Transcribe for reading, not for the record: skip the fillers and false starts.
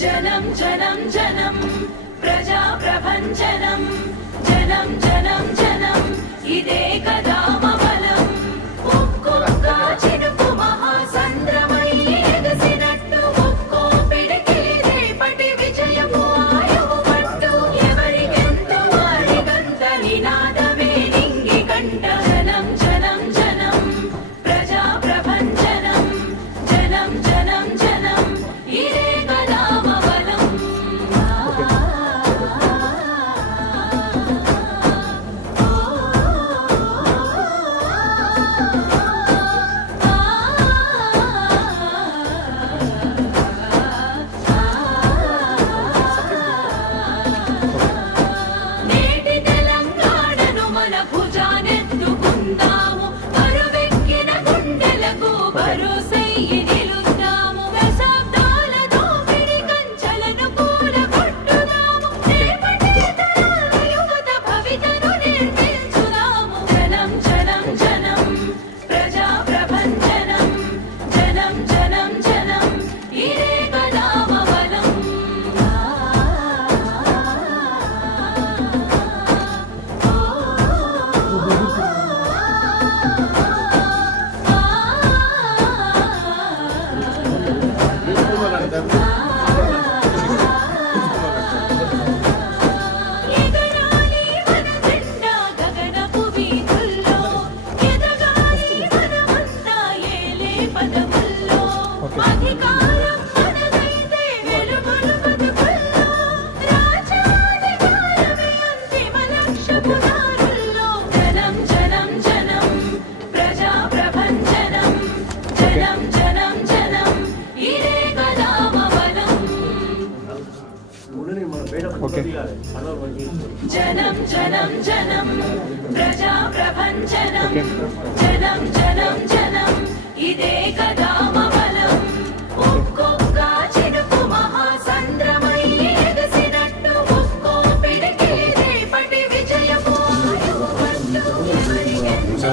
జనం జనం జనం ప్రజా ప్రభంజనం జనం జనం జనం ఇదే కదా మబలం ఒక్కొక్క చినుకు మహాసంద్రమై ఎగసినట్టు ఒక్కో పిడికిలి రేపటి విజయము ఆయువు పట్టు ఎవరికెంత వారికంత నినాదమే నింగి కంట జనం జనం జనం ప్రజా ప్రభంజనం జనం జనం జనం ఇదే కదా మబలం నేటి తెలంగాణను మన భుజానెత్తుకుందాము బరువెక్కిన గుండెలకు భరోసెయ్యి నిలుద్దాము దశాబ్దాల దోపిడి కంచెలను కూలగొట్టుదాము రేపటి తరాల యువత భవితను నిర్మించుదాము జనం జనం జనం ప్రజా ప్రభంజనం జనం జనం జనం ఇదే కదా మబలం ఎగరాలి మన జెండా గగనపు వీధుల్లో ఎదగాలి మనమంతా ఏలే పదముల్లో అధికారం మనదైతే వెలుగులు బతుకుల్లో రాజ్యాధికారమే అంతిమ లక్ష్యపు దారుల్లో జనం జనం జనం ప్రజా ప్రభంజనం జనం జనం జనం ఇదే కదా మబలం జనం జనం జనం ప్రజా ప్రభంజనం జనం జనం జనం ఇదే కదా మబలం ఒక్కొక్క చినుకు మహాసంద్రమై ఎగసినట్టు ఒక్కో పిడికిలి రేపటి విజయము ఆయువు పట్టు ఎవరికెంత